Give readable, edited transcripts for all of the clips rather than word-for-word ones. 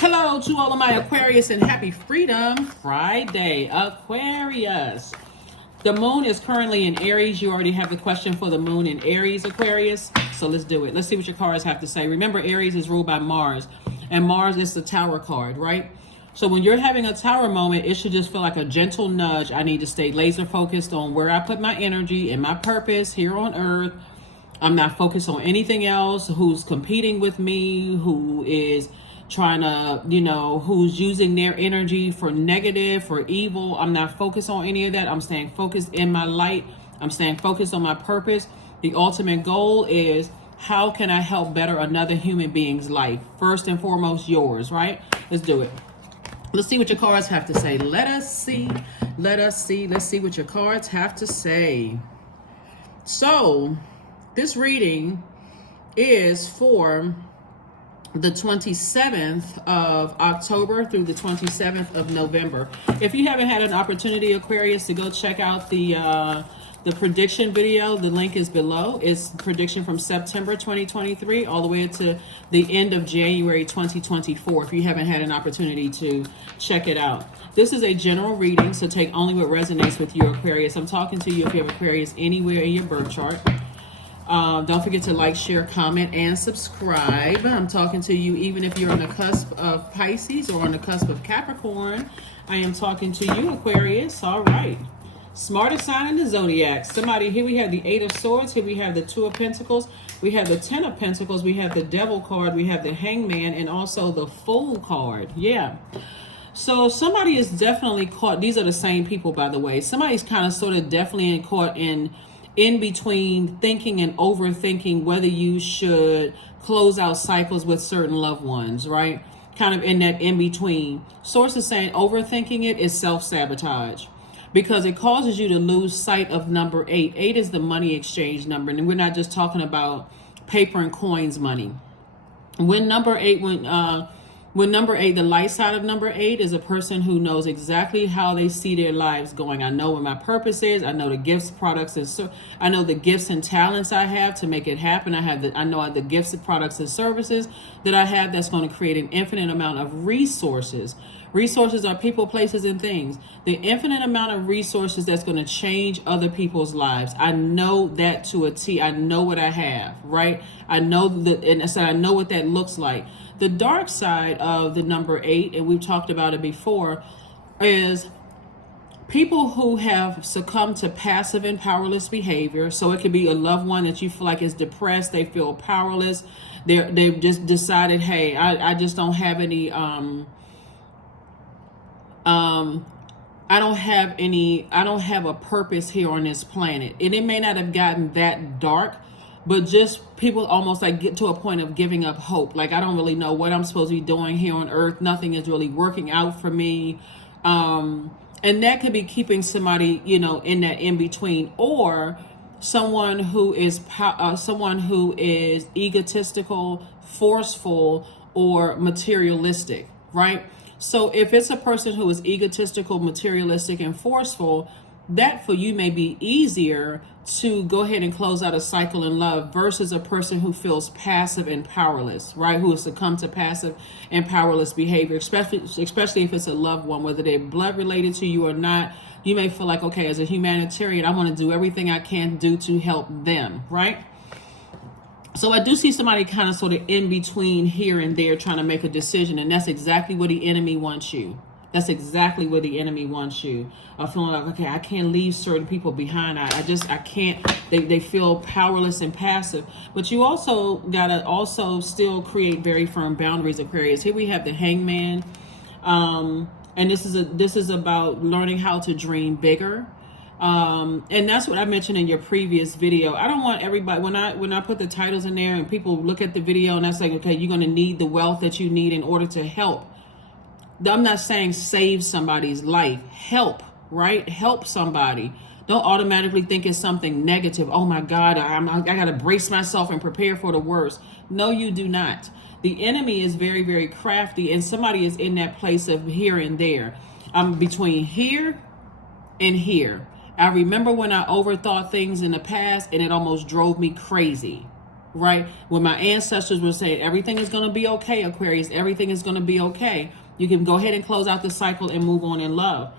Hello to all of my Aquarius and happy Freedom Friday, Aquarius. The moon is currently in Aries. You already have the question for the moon in Aries, Aquarius. So let's do it. Let's see what your cards have to say. Remember, Aries is ruled by Mars, and Mars is the Tower card, right? So when you're having a Tower moment, it should just feel like a gentle nudge. I need to stay laser focused on where I put my energy and my purpose here on Earth. I'm not focused on anything else. Who's competing with me, who is trying to, who's using their energy for negative, for evil. I'm not focused on any of that. I'm staying focused in my light. I'm staying focused on my purpose. The ultimate goal is, how can I help better another human being's life? First and foremost, yours, right? Let's do it. Let's see what your cards have to say. Let's see what your cards have to say. So, this reading is for the 27th of October through the 27th of November. If you haven't had an opportunity, Aquarius, to go check out the prediction video, the link is below. It's prediction from September 2023 all the way to the end of January 2024, if you haven't had an opportunity to check it out. This is a general reading, so take only what resonates with you, Aquarius. I'm talking to you if you have Aquarius anywhere in your birth chart. Don't forget to like, share, comment, and subscribe. I'm talking to you even if you're on the cusp of Pisces or on the cusp of Capricorn. I am talking to you, Aquarius. All right. Smartest sign in the Zodiac. Somebody, here we have the Eight of Swords. Here we have the Two of Pentacles. We have the Ten of Pentacles. We have the Devil card. We have the Hangman and also the Fool card. Yeah. So somebody is definitely caught. These are the same people, by the way. Somebody's kind of sort of definitely caught in between thinking and overthinking whether you should close out cycles with certain loved ones, right? Kind of in that in between. Sources saying overthinking it is self-sabotage because it causes you to lose sight of number 8. 8 is the money exchange number, and we're not just talking about paper and coins money. When number 8, the light side of number 8 is a person who knows exactly how they see their lives going. I know what my purpose is. I know the gifts, products, and I know the gifts and talents I have to make it happen. I know the gifts and products and services that I have that's going to create an infinite amount of resources. Resources are people, places, and things. The infinite amount of resources that's going to change other people's lives. I know that to a T. I know what I have, right? I know that, and so I know what that looks like. The dark side of the number 8, and we've talked about it before, is people who have succumbed to passive and powerless behavior. So it could be a loved one that you feel like is depressed. They feel powerless. They've just decided, hey, I just don't have any, I don't have a purpose here on this planet. And it may not have gotten that dark, but just people almost like get to a point of giving up hope. Like, I don't really know what I'm supposed to be doing here on Earth. Nothing is really working out for me. And that could be keeping somebody, in that in between, or someone who is egotistical, forceful, or materialistic, right? So if it's a person who is egotistical, materialistic, and forceful, that for you may be easier to go ahead and close out a cycle in love versus a person who feels passive and powerless, right? Who has succumbed to passive and powerless behavior, especially if it's a loved one, whether they're blood related to you or not. You may feel like, okay, as a humanitarian, I want to do everything I can do to help them, right? So I do see somebody kind of sort of in between here and there trying to make a decision, and that's exactly where the enemy wants you. That's exactly where the enemy wants you. Feeling like, okay, I can't leave certain people behind. I can't. They feel powerless and passive. But you also gotta still create very firm boundaries, Aquarius. Here we have the Hangman, and this is about learning how to dream bigger. And that's what I mentioned in your previous video. I don't want everybody, when I put the titles in there and people look at the video and that's like, okay, you're going to need the wealth that you need in order to help. I'm not saying save somebody's life. Help, right? Help somebody. Don't automatically think it's something negative. Oh my God, I got to brace myself and prepare for the worst. No, you do not. The enemy is very, very crafty, and somebody is in that place of here and there. I'm between here and here. I remember when I overthought things in the past and it almost drove me crazy. right? When my ancestors were saying everything is going to be okay, Aquarius, everything is going to be okay, you can go ahead and close out the cycle and move on in love.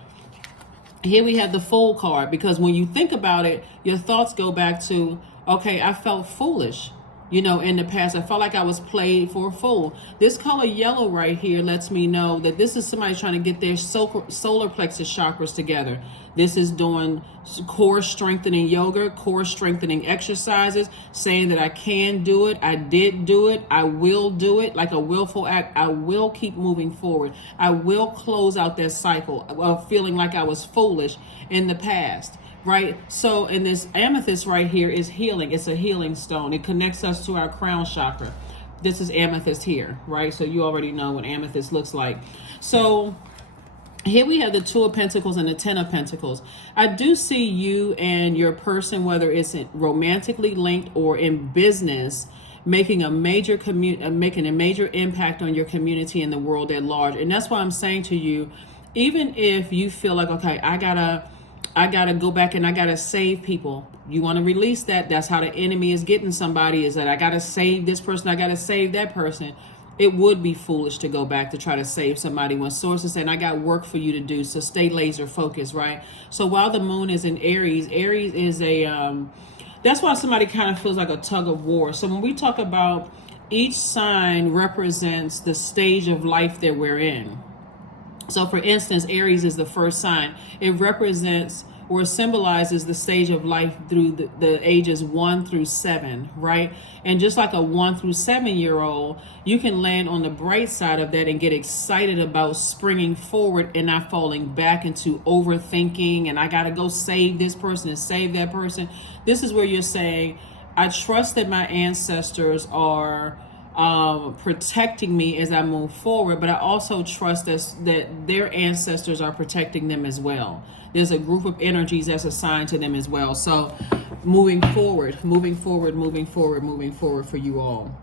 Here we have the Fool card, because when you think about it, your thoughts go back to, okay, I felt foolish. You know, in the past, I felt like I was played for a fool. This color yellow right here lets me know that this is somebody trying to get their solar plexus chakras together. This is doing core strengthening yoga, core strengthening exercises, saying that I can do it, I did do it, I will do it, like a willful act. I will keep moving forward. I will close out that cycle of feeling like I was foolish in the past. Right? So, in this amethyst right here is healing. It's a healing stone. It connects us to our crown chakra. This is amethyst here, right? So you already know what amethyst looks like. So here we have the Two of Pentacles and the Ten of Pentacles. I do see you and your person, whether it's romantically linked or in business, making a major impact on your community and the world at large. And that's why I'm saying to you, even if you feel like, okay, I gotta go back and I gotta save people. You want to release that. That's how the enemy is getting somebody, is that I gotta save this person, I gotta save that person. It would be foolish to go back to try to save somebody when source is saying, I got work for you to do. So stay laser focused, right? So while the moon is in Aries, Aries is that's why somebody kind of feels like a tug of war. So when we talk about each sign represents the stage of life that we're in. So for instance, Aries is the first sign. It represents or symbolizes the stage of life through the ages 1 through 7, right? And just like a 1 through 7-year-old, you can land on the bright side of that and get excited about springing forward and not falling back into overthinking and I got to go save this person and save that person. This is where you're saying, I trust that my ancestors are protecting me as I move forward, but I also trust that their ancestors are protecting them as well. There's a group of energies that's assigned to them as well. So moving forward for you all.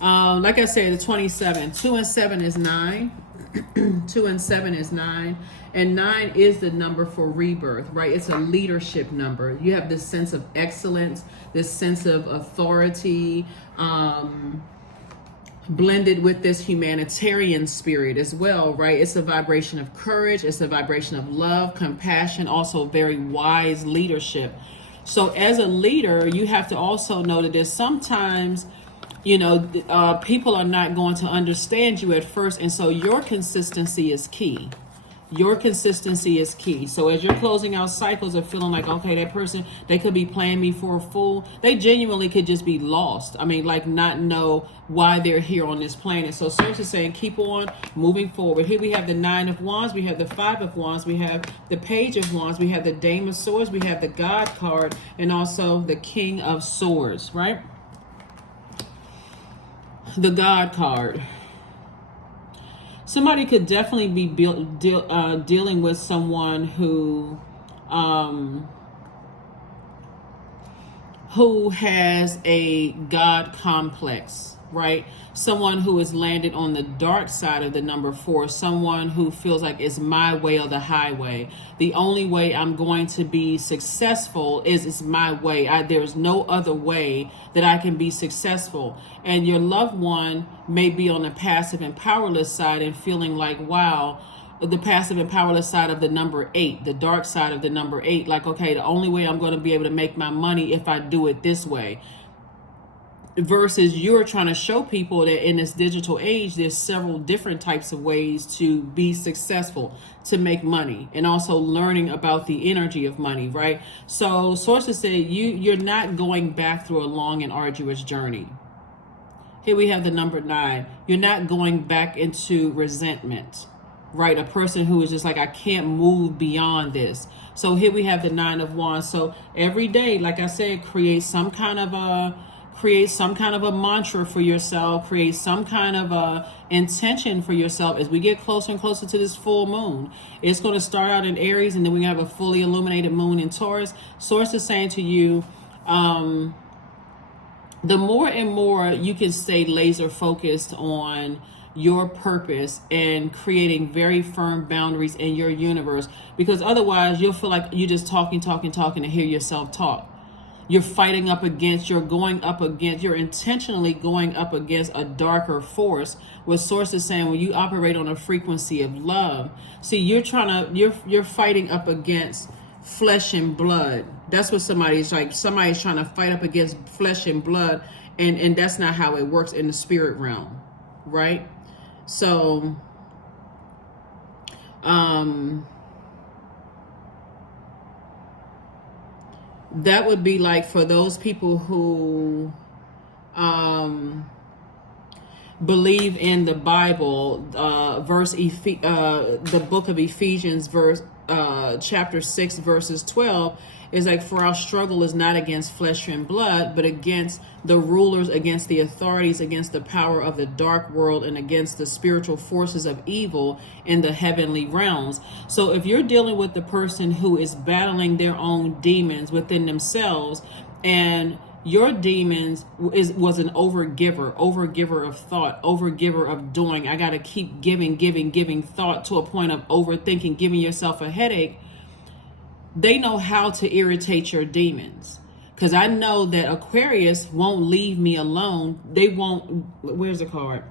Like I said, the 27, 2 and 7 is 9. 2 and 7 is 9. And 9 is the number for rebirth, right? It's a leadership number. You have this sense of excellence, this sense of authority, blended with this humanitarian spirit as well, right? It's a vibration of courage. It's a vibration of love, compassion, also very wise leadership. So as a leader, you have to also know that there's sometimes, people are not going to understand you at first. And so your consistency is key. Your consistency is key. So as you're closing out cycles of feeling like, okay, that person, they could be playing me for a fool. They genuinely could just be lost. I mean, like not know why they're here on this planet. So Source is saying, keep on moving forward. Here we have the 9 of Wands. We have the 5 of Wands. We have the Page of Wands. We have the Dame of Swords. We have the God card and also the King of Swords, right? The God card. Somebody could definitely be dealing with someone who has a God complex, right? Someone who is landed on the dark side of the number 4, someone who feels like it's my way or the highway. The only way I'm going to be successful is my way. There's no other way that I can be successful. And your loved one may be on the passive and powerless side and feeling like, wow, the passive and powerless side of the number 8, the dark side of the number 8, like, okay, the only way I'm going to be able to make my money if I do it this way. Versus you're trying to show people that in this digital age, there's several different types of ways to be successful, to make money, and also learning about the energy of money, right? So sources say you're not going back through a long and arduous journey. Here we have the number 9. You're not going back into resentment, right? A person who is just like, I can't move beyond this. So here we have the 9 of Wands. So every day, like I said, create some kind of a mantra for yourself, create some kind of a intention for yourself. As we get closer and closer to this full moon, it's going to start out in Aries, and then we have a fully illuminated moon in Taurus. Source is saying to you, the more and more you can stay laser focused on your purpose and creating very firm boundaries in your universe, because otherwise you'll feel like you're just talking to hear yourself talk. You're fighting up against, you're intentionally going up against a darker force. What Source is saying, when you operate on a frequency of love, see, you're fighting up against flesh and blood. That's what somebody's trying to fight up against flesh and blood, and that's not how it works in the spirit realm, right? So that would be like for those people who believe in the Bible, the book of Ephesians, chapter 6, verses 12, is like, for our struggle is not against flesh and blood, but against the rulers, against the authorities, against the power of the dark world, and against the spiritual forces of evil in the heavenly realms. So if you're dealing with the person who is battling their own demons within themselves, and your demons was an overgiver of thought, overgiver of doing. I got to keep giving thought to a point of overthinking, giving yourself a headache. They know how to irritate your demons. Because I know that Aquarius won't leave me alone. They won't, where's the card?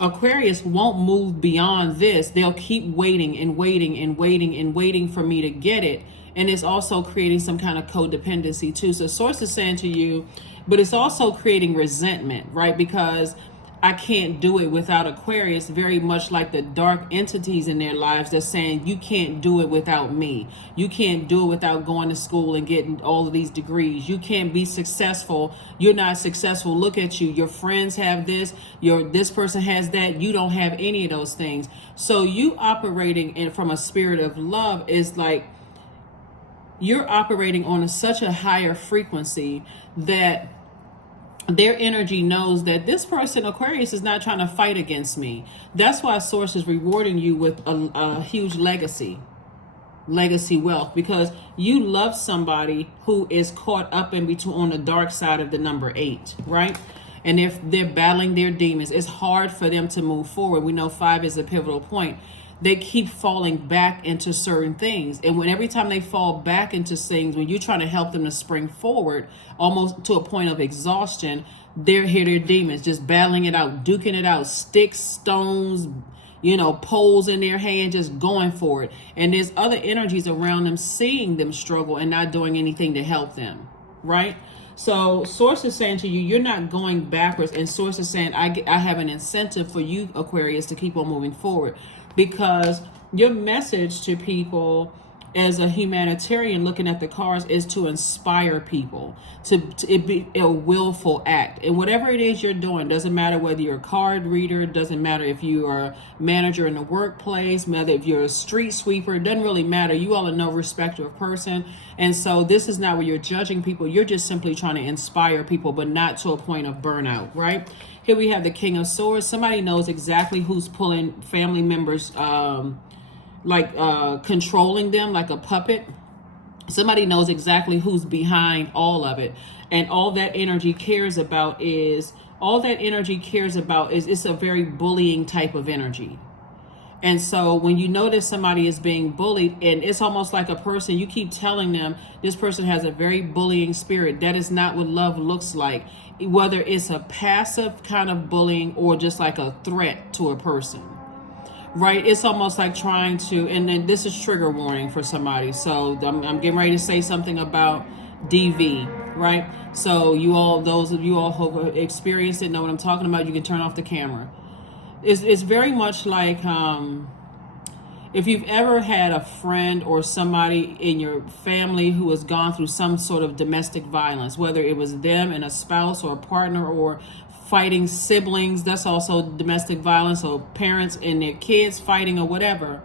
Aquarius won't move beyond this. They'll keep waiting and waiting and waiting and waiting for me to get it. And it's also creating some kind of codependency too. So Source is saying to you, but it's also creating resentment, right? Because I can't do it without Aquarius, very much like the dark entities in their lives that's saying, you can't do it without me. You can't do it without going to school and getting all of these degrees. You can't be successful. You're not successful. Look at you. Your friends have this. This person has that. You don't have any of those things. So you operating from a spirit of love is like, you're operating on such a higher frequency that their energy knows that this person, Aquarius, is not trying to fight against me. That's why Source is rewarding you with a huge legacy wealth, because you love somebody who is caught up in between on the dark side of the number 8, right? And if they're battling their demons, it's hard for them to move forward. We know 5 is a pivotal point. They keep falling back into certain things. And every time they fall back into things, when you're trying to help them to spring forward, almost to a point of exhaustion, they're here, their demons, just battling it out, duking it out, sticks, stones, poles in their hand, just going for it. And there's other energies around them seeing them struggle and not doing anything to help them, right? So Source is saying to you, you're not going backwards. And Source is saying, I have an incentive for you, Aquarius, to keep on moving forward. Because your message to people as a humanitarian looking at the cards is to inspire people, to it be a willful act. And whatever it is you're doing, doesn't matter whether you're a card reader, doesn't matter if you are a manager in the workplace, whether if you're a street sweeper, it doesn't really matter. You all are no respecter of person. And so this is not where you're judging people. You're just simply trying to inspire people, but not to a point of burnout, right? Here we have the King of Swords. Somebody knows exactly who's pulling family members, controlling them like a puppet. Somebody knows exactly who's behind all of it. And all that energy cares about is it's a very bullying type of energy. And so when you notice somebody is being bullied, and it's almost like a person, you keep telling them this person has a very bullying spirit. That is not what love looks like. Whether it's a passive kind of bullying or just like a threat to a person, right? It's almost like trying to, and then this is trigger warning for somebody. So I'm getting ready to say something about DV, right? So those of you all who have experienced it know what I'm talking about. You can turn off the camera. It's very much like if you've ever had a friend or somebody in your family who has gone through some sort of domestic violence, whether it was them and a spouse or a partner or fighting siblings, that's also domestic violence, or parents and their kids fighting or whatever.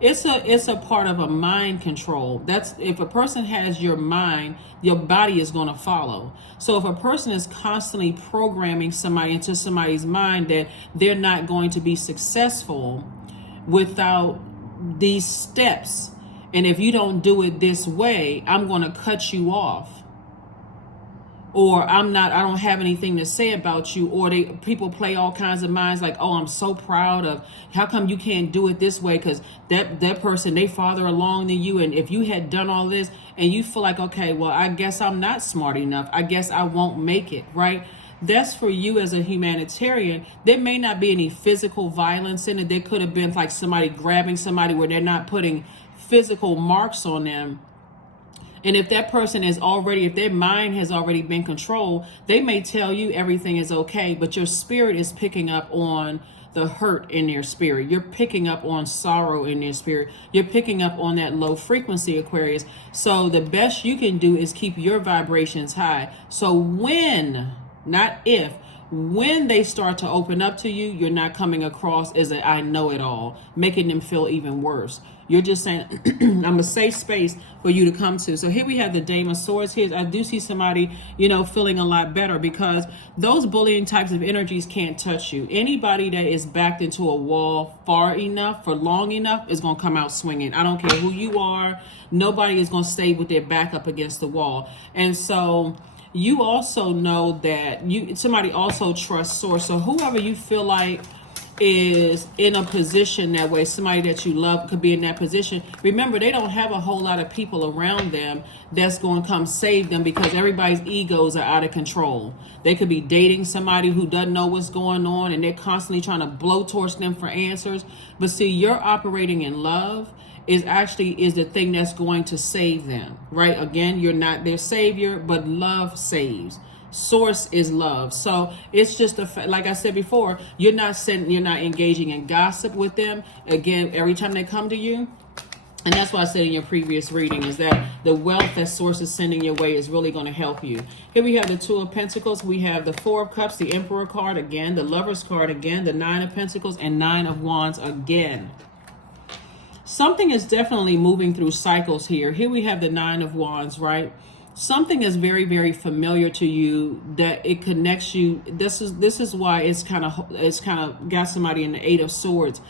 It's a part of a mind control. That's if a person has your mind, your body is going to follow. So if a person is constantly programming somebody into somebody's mind that they're not going to be successful without these steps, and if you don't do it this way, I'm going to cut you off, or I don't have anything to say about you, or people play all kinds of minds like, oh, I'm so proud of, how come you can't do it this way, because that person, they farther along than you, and if you had done all this, and you feel like, okay, well, I guess I'm not smart enough, I guess I won't make it, right? That's for you as a humanitarian. There may not be any physical violence in it. There could have been like somebody grabbing somebody where they're not putting physical marks on them. And if that person is already, if their mind has already been controlled, they may tell you everything is okay, but your spirit is picking up on the hurt in their spirit. You're picking up on sorrow in their spirit. You're picking up on that low frequency, Aquarius. So the best you can do is keep your vibrations high. So when, not if, when they start to open up to you, you're not coming across as a I know it all, making them feel even worse. You're just saying, I'm a safe space for you to come to. So here we have the Dame of Swords. Here, I do see somebody, feeling a lot better, because those bullying types of energies can't touch you. Anybody that is backed into a wall far enough, for long enough, is going to come out swinging. I don't care who you are. Nobody is going to stay with their back up against the wall. And so you also know that somebody also trusts source. So whoever you feel like is in a position that way, somebody that you love could be in that position. Remember, they don't have a whole lot of people around them that's going to come save them, because everybody's egos are out of control. They could be dating somebody who doesn't know what's going on, and they're constantly trying to blowtorch them for answers. But see, you're operating in love is the thing that's going to save them, right? Again, you're not their savior, but love saves. Source is love. So it's just like I said before, you're not engaging in gossip with them. Again, every time they come to you, and that's why I said in your previous reading is that the wealth that Source is sending your way is really going to help you. Here we have the Two of Pentacles. We have the Four of Cups, the Emperor card again, the Lover's card again, the Nine of Pentacles, and Nine of Wands again. Something is definitely moving through cycles here. Here we have the Nine of Wands, right? Something is very, very familiar to you, that it connects you. This is why it's kind of got somebody in the Eight of Swords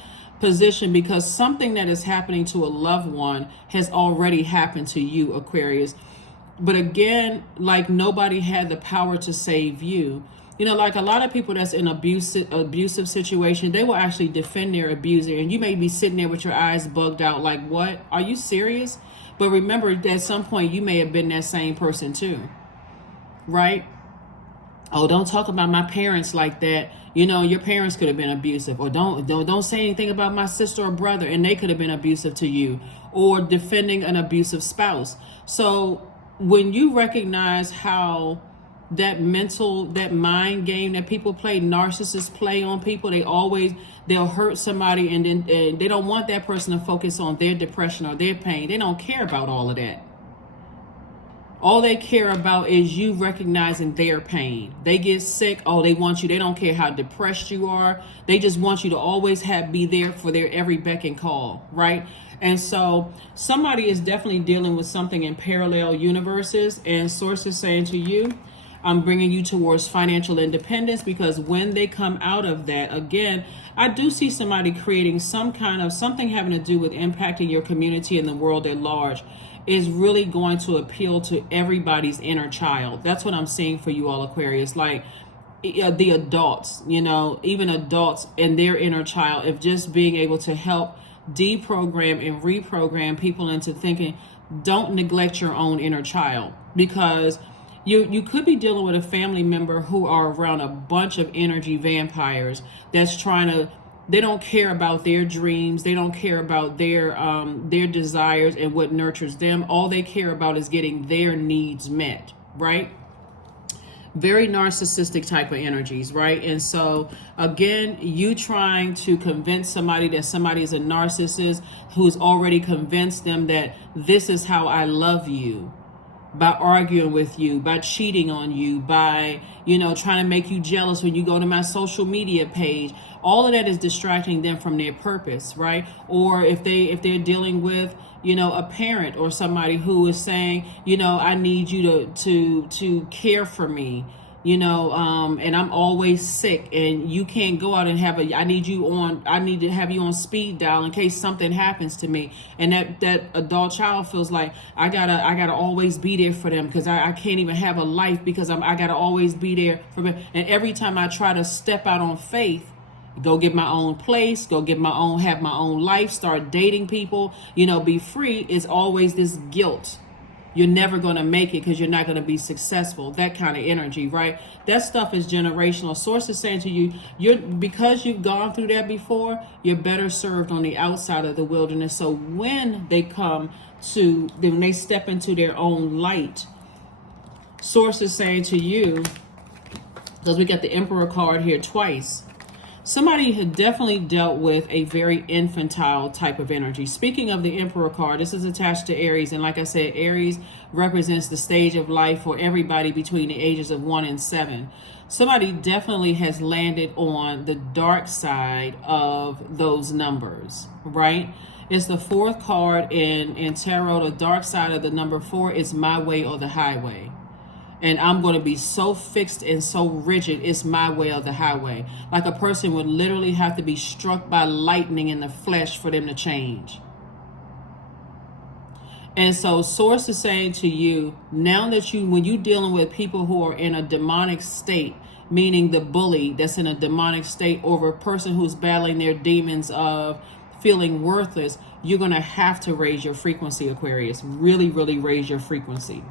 position, because something that is happening to a loved one has already happened to you, Aquarius. But again, like nobody had the power to save you. Like a lot of people that's in abusive situation, they will actually defend their abuser, and you may be sitting there with your eyes bugged out like, what? Are you serious? But remember, at some point, you may have been that same person too, right? Oh, don't talk about my parents like that. Your parents could have been abusive. Or don't say anything about my sister or brother, and they could have been abusive to you. Or defending an abusive spouse. So when you recognize how that mind game that people play, narcissists play on people, they'll hurt somebody, and then they don't want that person to focus on their depression or their pain. They don't care about all of that. All they care about is you recognizing their pain. They get sick, they want you. They don't care how depressed you are. They just want you to always be there for their every beck and call, right? And so somebody is definitely dealing with something in parallel universes, and Source is saying to you, I'm bringing you towards financial independence, because when they come out of that, again, I do see somebody creating something having to do with impacting your community and the world at large is really going to appeal to everybody's inner child. That's what I'm seeing for you all, Aquarius. Like the adults, even adults and their inner child, if just being able to help deprogram and reprogram people into thinking, don't neglect your own inner child, because you could be dealing with a family member who are around a bunch of energy vampires that's they don't care about their dreams. They don't care about their desires and what nurtures them. All they care about is getting their needs met, right? Very narcissistic type of energies, right? And so again, you trying to convince somebody that somebody is a narcissist who's already convinced them that this is how I love you, by arguing with you, by cheating on you, by, trying to make you jealous when you go to my social media page. All of that is distracting them from their purpose, right? Or if they're dealing with, a parent or somebody who is saying, I need you to care for me. and I'm always sick, and you can't go out and I need to have you on speed dial in case something happens to me. And that adult child feels like I gotta always be there for them, because I can't even have a life because I gotta always be there for them. And every time I try to step out on faith, go get my own place, have my own life, start dating people, be free, is always this guilt. You're never going to make it because you're not going to be successful. That kind of energy, right? That stuff is generational. Source is saying to you, because you've gone through that before, you're better served on the outside of the wilderness. So when they step into their own light, Source is saying to you, because we got the Emperor card here twice, somebody had definitely dealt with a very infantile type of energy. Speaking of the Emperor card, this is attached to Aries. And like I said, Aries represents the stage of life for everybody between the ages of 1 and 7. Somebody definitely has landed on the dark side of those numbers, right? It's the 4th card in tarot. The dark side of the number 4 is my way or the highway. And I'm going to be so fixed and so rigid, it's my way or the highway. Like a person would literally have to be struck by lightning in the flesh for them to change. And so Source is saying to you, now that when you're dealing with people who are in a demonic state, meaning the bully that's in a demonic state, or a person who's battling their demons of feeling worthless, you're going to have to raise your frequency, Aquarius. Really, really raise your frequency.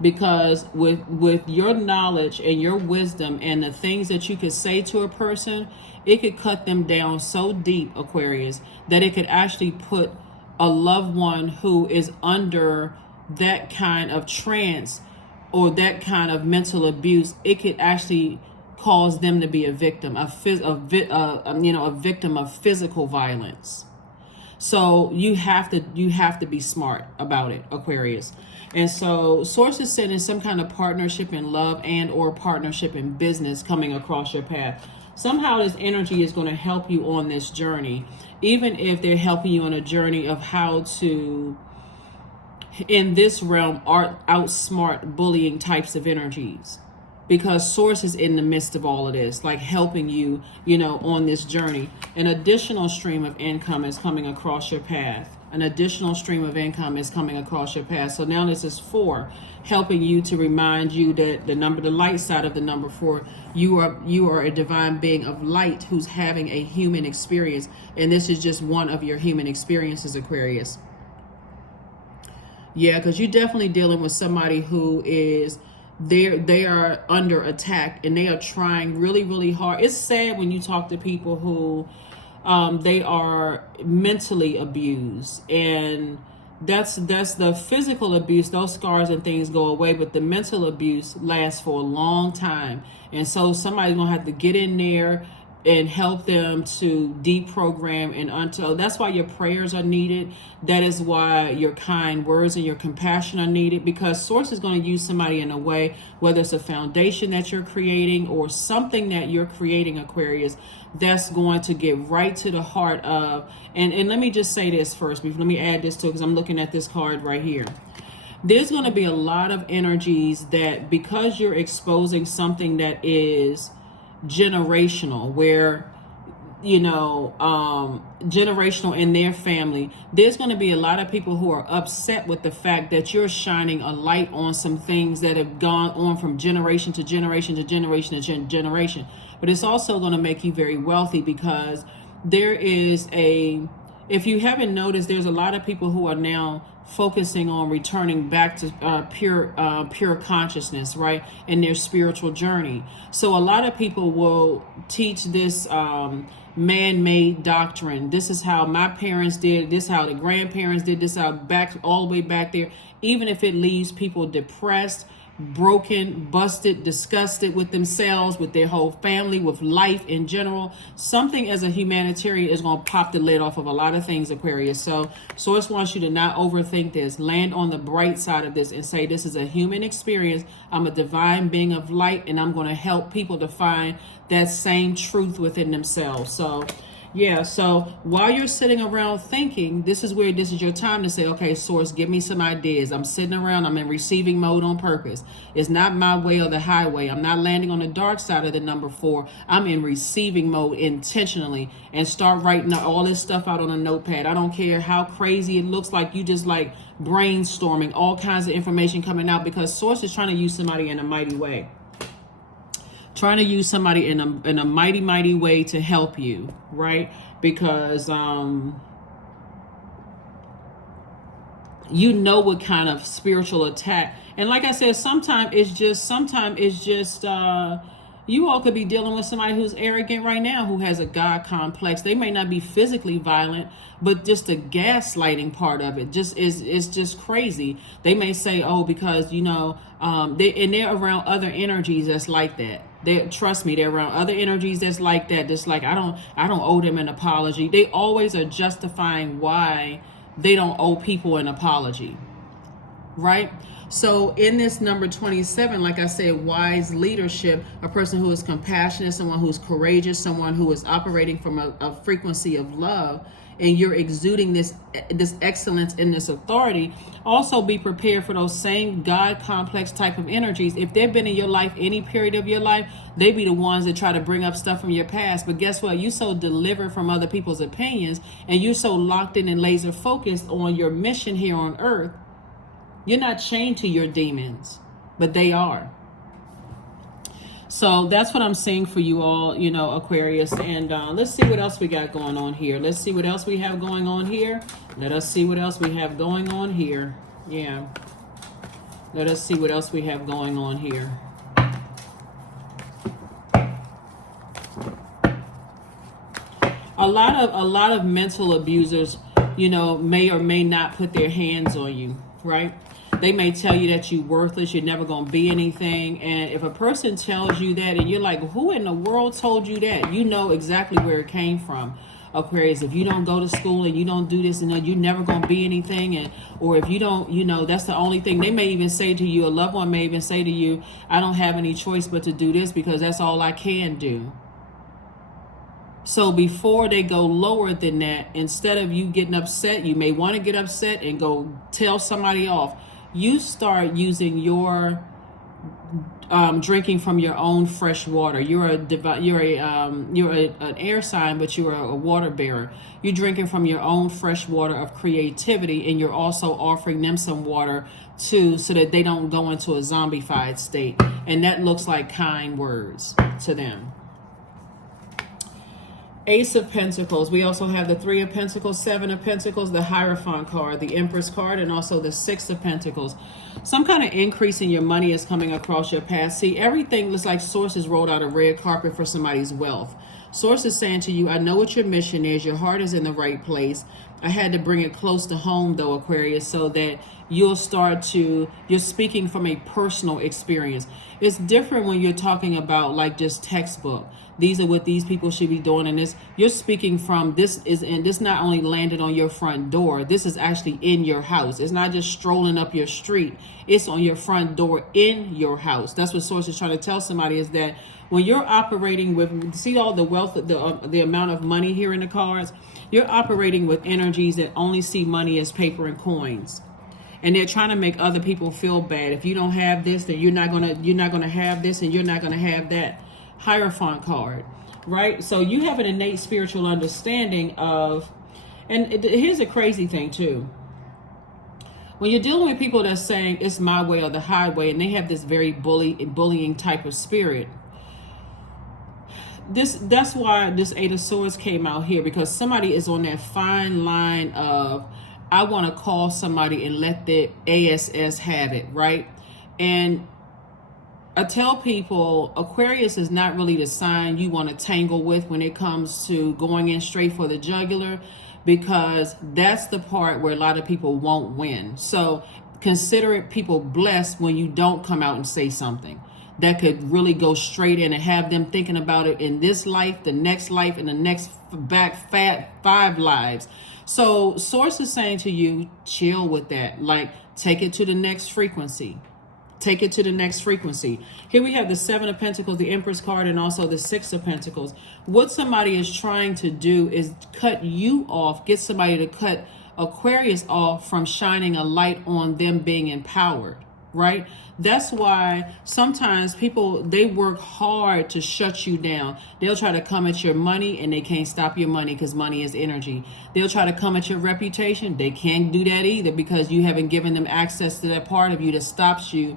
Because with your knowledge and your wisdom and the things that you could say to a person, it could cut them down so deep, Aquarius, that it could actually put a loved one who is under that kind of trance or that kind of mental abuse, it could actually cause them to be a victim, a victim of physical violence. So you have to be smart about it, Aquarius. And so Source is sending some kind of partnership in love and or partnership in business coming across your path. Somehow this energy is going to help you on this journey, even if they're helping you on a journey of how to, in this realm, outsmart bullying types of energies. Because Source is in the midst of all of this, like helping you, on this journey. An additional stream of income is coming across your path. An additional stream of income is coming across your path. So now this is 4, helping you to remind you that the light side of the number 4, you are a divine being of light who's having a human experience. And this is just one of your human experiences, Aquarius. Yeah, because you're definitely dealing with somebody who is... They are under attack and they are trying really, really hard. It's sad when you talk to people who they are mentally abused, and that's the physical abuse. Those scars and things go away, but the mental abuse lasts for a long time. And so somebody's gonna have to get in there and help them to deprogram and until. That's why your prayers are needed. That is why your kind words and your compassion are needed, because Source is going to use somebody in a way, whether it's a foundation that you're creating or something that you're creating, Aquarius, that's going to get right to the heart of, and let me just say this first, let me add this too, because I'm looking at this card right here. There's going to be a lot of energies that, because you're exposing something that is generational, where generational in their family, there's going to be a lot of people who are upset with the fact that you're shining a light on some things that have gone on from generation to generation to generation to generation. But it's also going to make you very wealthy, because there is if you haven't noticed, there's a lot of people who are now focusing on returning back to pure consciousness, right, in their spiritual journey. So a lot of people will teach this man-made doctrine. This is how my parents did, this is how the grandparents did, this how back all the way back there. Even if it leaves people depressed, broken, busted, disgusted with themselves, with their whole family, with life in general, something as a humanitarian is going to pop the lid off of a lot of things, Aquarius. So Source wants you to not overthink this. Land on the bright side of this and say, this is a human experience. I'm a divine being of light, and I'm going to help people to find that same truth within themselves. So Yeah, so while you're sitting around thinking, this is your time to say, okay, source, give me some ideas. I'm sitting around, I'm in receiving mode on purpose. It's not my way or the highway. I'm not landing on the dark side of the number 4. I'm in receiving mode intentionally, and start writing all this stuff out on a notepad. I don't care how crazy it looks like, you just like brainstorming all kinds of information coming out, because source is trying to use somebody in a mighty way. Trying to use somebody in a mighty, mighty way to help you, right? Because you know what kind of spiritual attack. And like I said, sometimes it's just you all could be dealing with somebody who's arrogant right now, who has a God complex. They may not be physically violent, but just the gaslighting part of it is just crazy. They may say, oh, because they're around other energies that's like that. Trust me, they're around other energies that's like that. Just like I don't owe them an apology. They always are justifying why they don't owe people an apology, right? So in this number 27, like I said, wise leadership, a person who is compassionate, someone who's courageous, someone who is operating from a frequency of love, and you're exuding this excellence and this authority. Also be prepared for those same God complex type of energies. If they've been in your life any period of your life, they be the ones that try to bring up stuff from your past. But guess what? You so delivered from other people's opinions, and you're so locked in and laser focused on your mission here on earth. You're not chained to your demons, but they are. So that's what I'm saying for you all, Aquarius. And let's see what else we got going on here. Let's see what else we have going on here. Let us see what else we have going on here. Yeah. Let us see what else we have going on here. A lot of mental abusers, may or may not put their hands on you, right? They may tell you that you're worthless, you're never going to be anything. And if a person tells you that and you're like, who in the world told you that? You know exactly where it came from, Aquarius. If you don't go to school and you don't do this, and you're never going to be anything. Or if you don't, that's the only thing. They may even say to you, a loved one may even say to you, I don't have any choice but to do this because that's all I can do. So before they go lower than that, instead of you getting upset, you may want to get upset and go tell somebody off. You start using your drinking from your own fresh water. You're an air sign, but you're a water bearer. You're drinking from your own fresh water of creativity, and you're also offering them some water too, so that they don't go into a zombified state. And that looks like kind words to them. Ace of Pentacles. We also have the 3 of Pentacles, 7 of Pentacles, the Hierophant card, the Empress card, and also the 6 of Pentacles. Some kind of increase in your money is coming across your path. See, everything looks like Source has rolled out a red carpet for somebody's wealth. Source is saying to you, I know what your mission is. Your heart is in the right place. I had to bring it close to home, though, Aquarius, so that you're speaking from a personal experience. It's different when you're talking about like just textbook. These are what these people should be doing, and this you're speaking from. This not only landed on your front door. This is actually in your house. It's not just strolling up your street. It's on your front door in your house. That's what Source is trying to tell somebody, is that when you're operating with, see all the wealth, the amount of money here in the cards, you're operating with energies that only see money as paper and coins. And they're trying to make other people feel bad. If you don't have this, then you're not gonna have this, and you're not gonna have that. Hierophant card, right? So you have an innate spiritual understanding of, and here's a crazy thing too. When you're dealing with people that's saying it's my way or the highway, and they have this very bullying type of spirit, that's why this 8 of Swords came out here, because somebody is on that fine line of, I want to call somebody and let the ASS have it, right? And I tell people, Aquarius is not really the sign you want to tangle with when it comes to going in straight for the jugular, because that's the part where a lot of people won't win. So consider it people blessed when you don't come out and say something that could really go straight in and have them thinking about it in this life, the next life, and the next back 5 lives. So Source is saying to you, chill with that. Like, take it to the next frequency. Take it to the next frequency. Here we have the Seven of Pentacles, the Empress card, and also the Six of Pentacles. What somebody is trying to do is cut you off, get somebody to cut Aquarius off from shining a light on them being empowered, right? That's why sometimes people, they work hard to shut you down. They'll try to come at your money and they can't stop your money because money is energy. They'll try to come at your reputation. They can't do that either because you haven't given them access to that part of you that stops you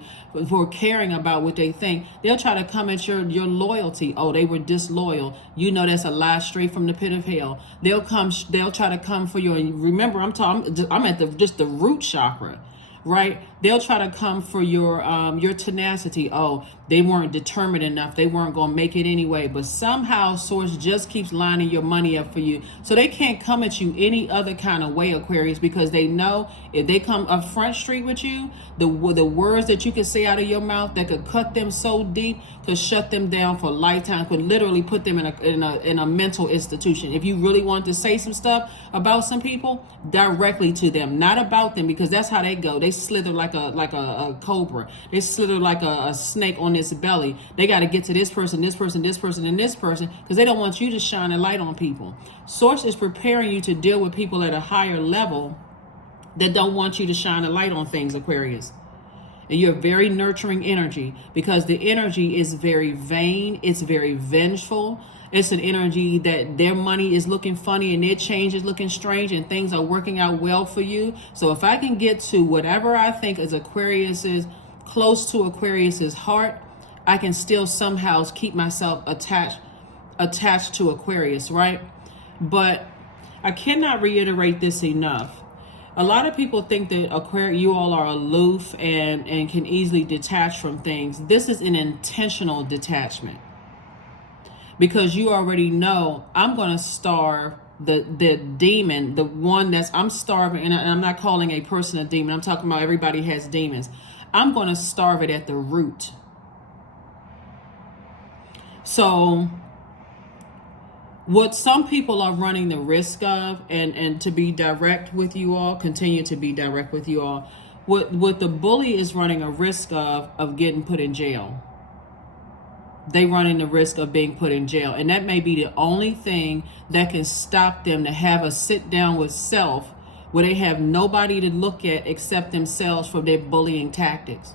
for caring about what they think. They'll try to come at your loyalty. Oh, they were disloyal. You know that's a lie straight from the pit of hell. They'll try to come for your, remember I'm at just the root chakra. Right? They'll try to come for your tenacity. Oh, they weren't determined enough. They weren't going to make it anyway. But somehow Source just keeps lining your money up for you. So they can't come at you any other kind of way, Aquarius, because they know if they come up front street with you, the words that you can say out of your mouth that could cut them so deep could shut them down for a lifetime, could literally put them in a mental institution. If you really want to say some stuff about some people, directly to them, not about them, because that's how they go. They slither like a cobra. They slither like a snake on its belly. They got to get to this person, this person, this person, and this person, because they don't want you to shine a light on people. Source is preparing you to deal with people at a higher level that don't want you to shine a light on things, Aquarius. And you're very nurturing energy because the energy is very vain. It's very vengeful. It's an energy that their money is looking funny and their change is looking strange and things are working out well for you. So if I can get to whatever I think is close to Aquarius's heart, I can still somehow keep myself attached to Aquarius, right? But I cannot reiterate this enough. A lot of people think that you all are aloof and can easily detach from things. This is an intentional detachment. Because you already know I'm going to starve the demon, the one I'm starving, and I'm not calling a person a demon. I'm talking about everybody has demons. I'm going to starve it at the root. So what some people are running the risk of, and to be direct with you all, continue to be direct with you all, what the bully is running a risk of getting put in jail. They running the risk of being put in jail. And that may be the only thing that can stop them to have a sit down with self where they have nobody to look at except themselves for their bullying tactics.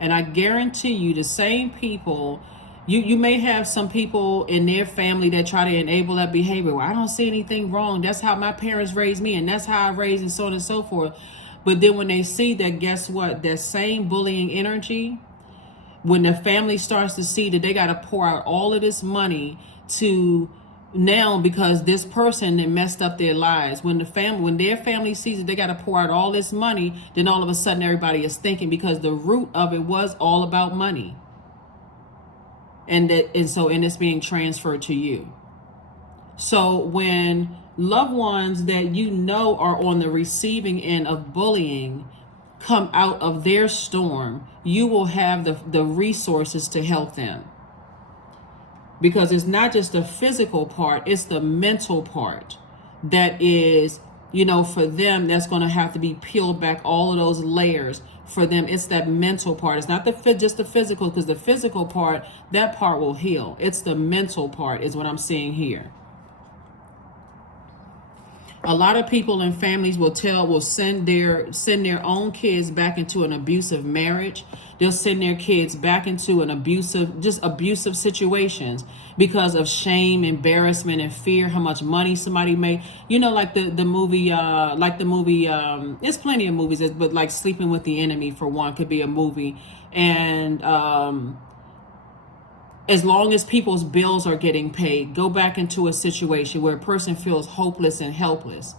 And I guarantee you the same people, you may have some people in their family that try to enable that behavior. Well, I don't see anything wrong. That's how my parents raised me and that's how I raised and so on and so forth. But then when they see that, guess what? That same bullying energy, when the family starts to see that they got to pour out all of this money to now because this person that messed up their lives, when their family sees that they got to pour out all this money, then all of a sudden everybody is thinking, because the root of it was all about money. And it's being transferred to you. So when loved ones that you know are on the receiving end of bullying come out of their storm, you will have the resources to help them. Because it's not just the physical part, it's the mental part that is, for them, that's going to have to be peeled back, all of those layers. For them, it's that mental part. It's not just the physical, because the physical part, that part will heal. It's the mental part is what I'm seeing here. A lot of people and families will send their own kids back into an abusive marriage. They'll send their kids back into an abusive situations because of shame, embarrassment, and fear. How much money somebody made. Like the movie. There's plenty of movies, but like Sleeping with the Enemy, for one, could be a movie. And as long as people's bills are getting paid, go back into a situation where a person feels hopeless and helpless.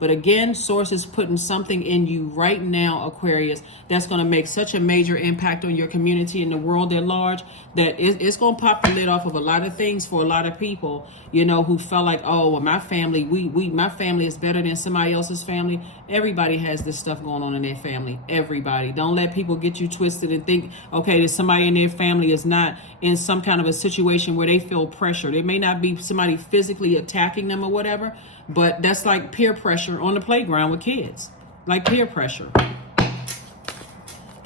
But again, Source is putting something in you right now, Aquarius, that's going to make such a major impact on your community and the world at large that it's going to pop the lid off of a lot of things for a lot of people, who felt like, oh, well, my family, my family is better than somebody else's family. Everybody has this stuff going on in their family. Everybody. Don't let people get you twisted and think, okay, that somebody in their family is not in some kind of a situation where they feel pressured. It may not be somebody physically attacking them or whatever, but that's like peer pressure on the playground with kids, like peer pressure.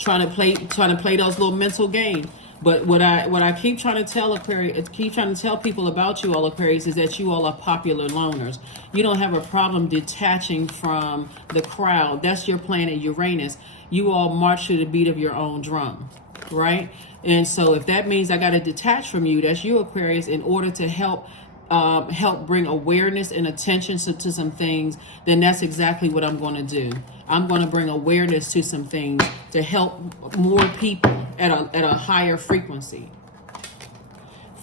trying to play those little mental games. But what I keep trying to tell Aquarius, keep trying to tell people about you all Aquarius, is that you all are popular loners. You don't have a problem detaching from the crowd. That's your planet Uranus. You all march to the beat of your own drum, right? And so if that means I got to detach from you, that's you Aquarius, in order to help bring awareness and attention to some things, then that's exactly what I'm going to do. I'm going to bring awareness to some things to help more people at a higher frequency.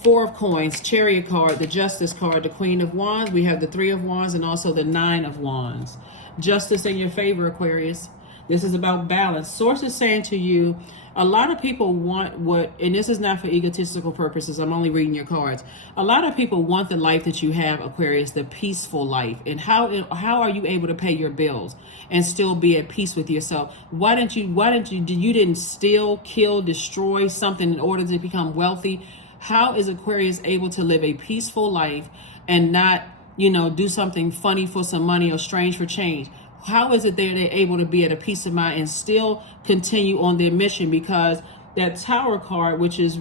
Four of Coins, Chariot card, the Justice card, the Queen of Wands. We have the Three of Wands and also the Nine of Wands. Justice in your favor, Aquarius. This is about balance. Source is saying to you, a lot of people want what, and this is not for egotistical purposes, I'm only reading your cards. A lot of people want the life that you have, Aquarius, the peaceful life. And how are you able to pay your bills and still be at peace with yourself? Why didn't you didn't steal, kill, destroy something in order to become wealthy? How is Aquarius able to live a peaceful life and not, do something funny for some money or strange for change? How is it they're able to be at a peace of mind and still continue on their mission? Because that Tower card, which is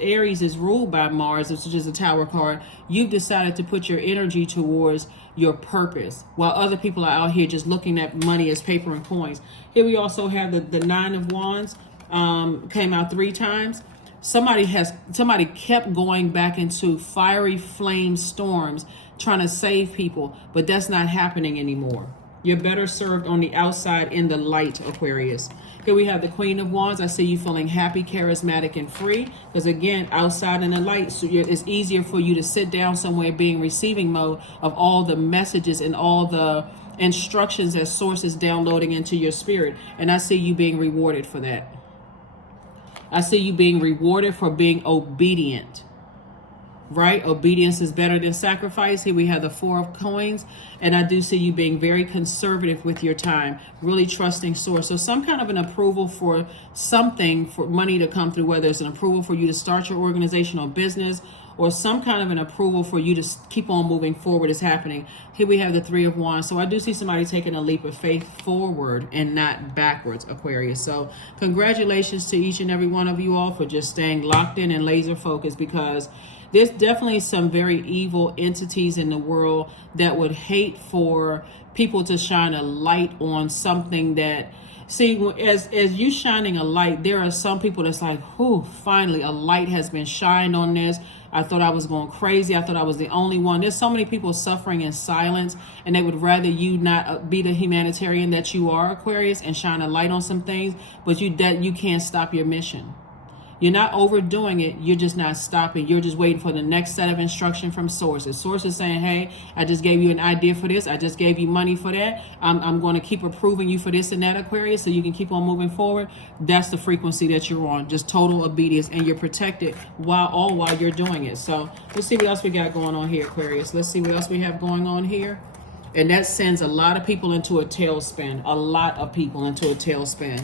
Aries, is ruled by Mars, which is a Tower card. You've decided to put your energy towards your purpose, while other people are out here just looking at money as paper and coins. Here we also have the Nine of Wands, came out 3 times. Somebody kept going back into fiery flame storms trying to save people, but that's not happening anymore. You're better served on the outside in the light, Aquarius. Here we have the Queen of Wands. I see you feeling happy, charismatic, and free. Because again, outside in the light, so it's easier for you to sit down somewhere, being receiving mode of all the messages and all the instructions that Source is downloading into your spirit. And I see you being rewarded for that. I see you being rewarded for being obedient. Right? Obedience is better than sacrifice. Here we have the Four of Coins. And I do see you being very conservative with your time, really trusting Source. So some kind of an approval for something, for money to come through, whether it's an approval for you to start your organization or business, or some kind of an approval for you to keep on moving forward is happening. Here we have the Three of Wands. So I do see somebody taking a leap of faith forward and not backwards, Aquarius. So congratulations to each and every one of you all for just staying locked in and laser focused, because there's definitely some very evil entities in the world that would hate for people to shine a light on something that, see, as you shining a light, there are some people that's like, whew, finally a light has been shined on this. I thought I was going crazy. I thought I was the only one. There's so many people suffering in silence, and they would rather you not be the humanitarian that you are, Aquarius, and shine a light on some things, but you can't stop your mission. You're not overdoing it. You're just not stopping. You're just waiting for the next set of instruction from Source. If Source is saying, hey, I just gave you an idea for this. I just gave you money for that. I'm going to keep approving you for this and that, Aquarius, so you can keep on moving forward. That's the frequency that you're on. Just total obedience, and you're protected while you're doing it. So let's see what else we got going on here, Aquarius. Let's see what else we have going on here. And that sends a lot of people into a tailspin. A lot of people into a tailspin.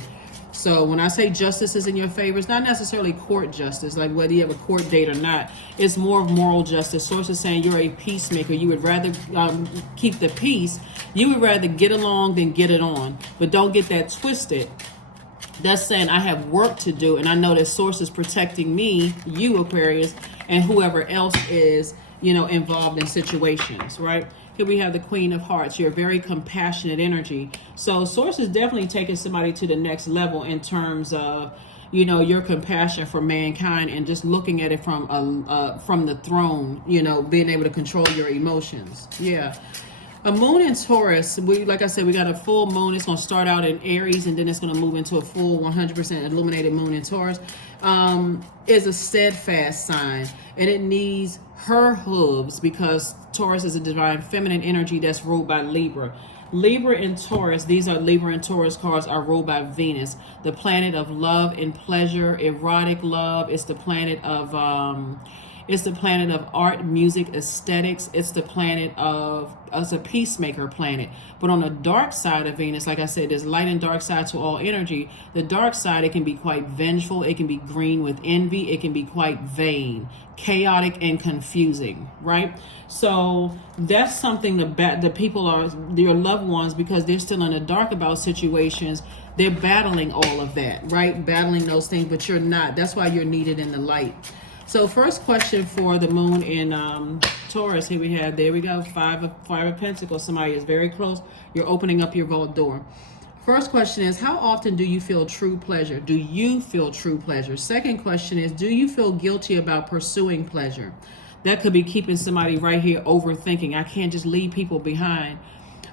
So when I say justice is in your favor, it's not necessarily court justice, like whether you have a court date or not. It's more of moral justice. Source is saying you're a peacemaker. You would rather keep the peace. You would rather get along than get it on. But don't get that twisted. That's saying I have work to do, and I know that Source is protecting me, you Aquarius, and whoever else is, involved in situations, right? Here we have the Queen of Hearts. You're a very compassionate energy. So Source is definitely taking somebody to the next level in terms of, your compassion for mankind and just looking at it from the throne, being able to control your emotions. Yeah. A moon in Taurus, like I said, we got a full moon. It's going to start out in Aries, and then it's going to move into a full 100% illuminated moon in Taurus. Is a steadfast sign, and it needs her hooves, because Taurus is a divine feminine energy that's ruled by Libra. Libra and Taurus, these are Libra and Taurus cards, are ruled by Venus, the planet of love and pleasure, erotic love. It's the planet of art, music, aesthetics. It's the planet of, as a peacemaker planet. But on the dark side of Venus, like I said, there's light and dark side to all energy. The dark side, it can be quite vengeful. It can be green with envy. It can be quite vain, chaotic, and confusing, right? So that's something the people are, your loved ones, because they're still in the dark about situations, They're battling all of that, right? Battling those things, but you're not. That's why you're needed in the light. So first question for the moon in Taurus, here we have, there we go, five of Pentacles. Somebody is very close. You're opening up your vault door. First question is, how often do you feel true pleasure? Do you feel true pleasure? Second question is, do you feel guilty about pursuing pleasure? That could be keeping somebody right here overthinking. I can't just leave people behind.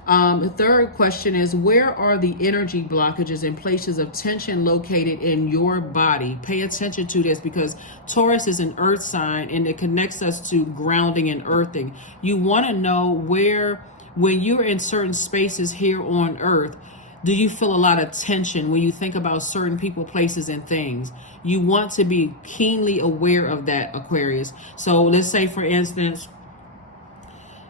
The third question is, where are the energy blockages and places of tension located in your body? Pay attention to this, because Taurus is an earth sign and it connects us to grounding and earthing. You want to know where, when you're in certain spaces here on earth, do you feel a lot of tension when you think about certain people, places, and things? You want to be keenly aware of that, Aquarius. So let's say, for instance,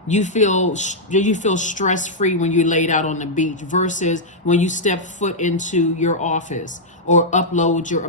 you feel stress-free when you're laid out on the beach versus when you step foot into your office or upload your,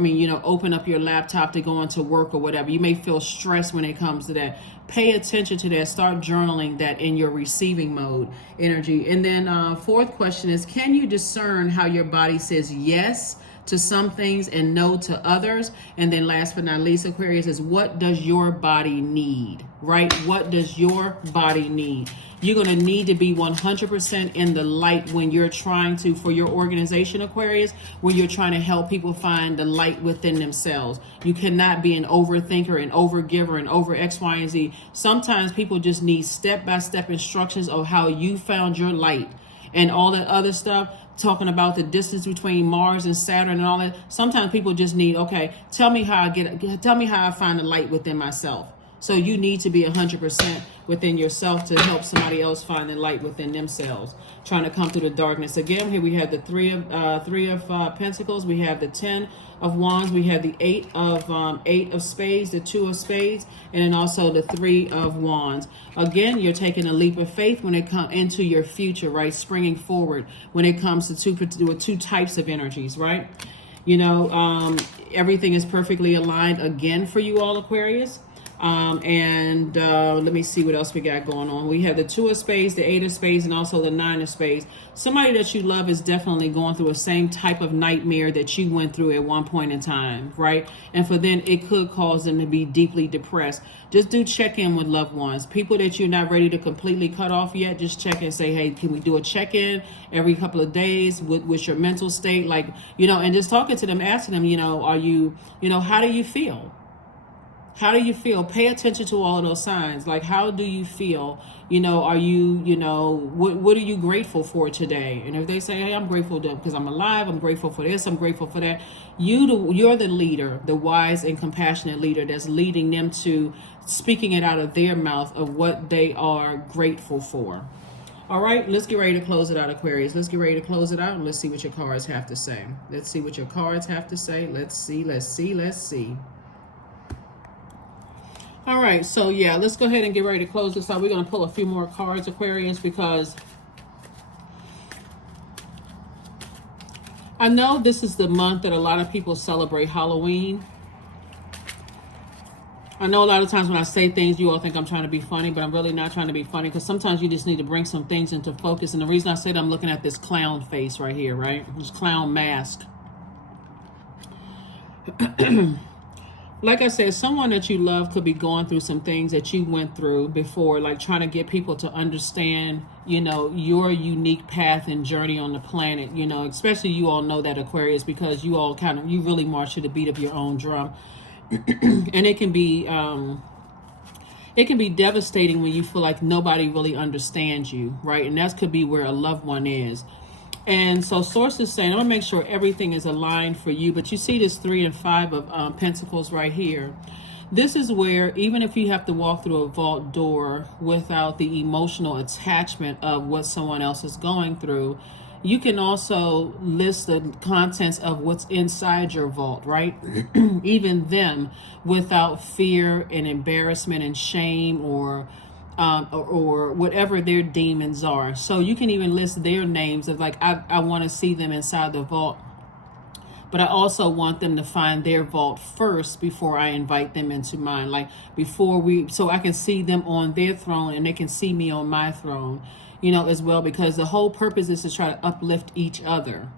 open up your laptop to go into work or whatever. You may feel stressed when it comes to that. Pay attention to that. Start journaling that in your receiving mode energy. And then fourth question is, can you discern how your body says yes to some things and no to others? And then last but not least, Aquarius, is what does your body need, right? What does your body need? You're going to need to be 100% in the light when you're trying to, for your organization, Aquarius, when you're trying to help people find the light within themselves. You cannot be an overthinker and overgiver and over X, Y, and Z. Sometimes people just need step-by-step instructions of how you found your light and all that other stuff. Talking about the distance between Mars and Saturn and all that. Sometimes people just need, okay, tell me how I find the light within myself. So you need to be 100% within yourself to help somebody else find the light within themselves, trying to come through the darkness. Again, here we have the three of Pentacles. We have the 10 of Wands. We have the eight of Spades, the 2 of Spades, and then also the 3 of Wands. Again, you're taking a leap of faith when it comes into your future, right? Springing forward when it comes to two types of energies, right? Everything is perfectly aligned again for you all, Aquarius. Let me see what else we got going on. We have the 2 of Spades, the 8 of Spades, and also the 9 of Spades. Somebody that you love is definitely going through the same type of nightmare that you went through at one point in time, right? And for then it could cause them to be deeply depressed. Just do check in with loved ones. People that you're not ready to completely cut off yet, just check and say, hey, can we do a check-in every couple of days with your mental state? And just talking to them, asking them, how do you feel? How do you feel? Pay attention to all of those signs. Like, how do you feel? Are you, what are you grateful for today? And if they say, hey, I'm grateful because I'm alive, I'm grateful for this, I'm grateful for that. You're the leader, the wise and compassionate leader that's leading them to speaking it out of their mouth of what they are grateful for. All right, let's get ready to close it out, Aquarius. Let's get ready to close it out, and let's see what your cards have to say. Let's see what your cards have to say. Let's see. All right, so yeah, let's go ahead and get ready to close this out. We're going to pull a few more cards, Aquarius, because I know this is the month that a lot of people celebrate Halloween. I know a lot of times when I say things, you all think I'm trying to be funny, but I'm really not trying to be funny, because sometimes you just need to bring some things into focus. And the reason I say that, I'm looking at this clown face right here, right? This clown mask. Like I said, someone that you love could be going through some things that you went through before, like trying to get people to understand, your unique path and journey on the planet, especially you all know that, Aquarius, because you all you really march to the beat of your own drum. And it can be devastating when you feel like nobody really understands you, right? And that could be where a loved one is. And so Source is saying, I'm going to make sure everything is aligned for you. But you see this 3 and 5 of Pentacles right here. This is where, even if you have to walk through a vault door without the emotional attachment of what someone else is going through, you can also list the contents of what's inside your vault, right? Even them, without fear and embarrassment and shame or whatever their demons are. So you can even list their names of, like, I want to see them inside the vault, but I also want them to find their vault first before I invite them into mine. Like, so I can see them on their throne and they can see me on my throne, as well, because the whole purpose is to try to uplift each other,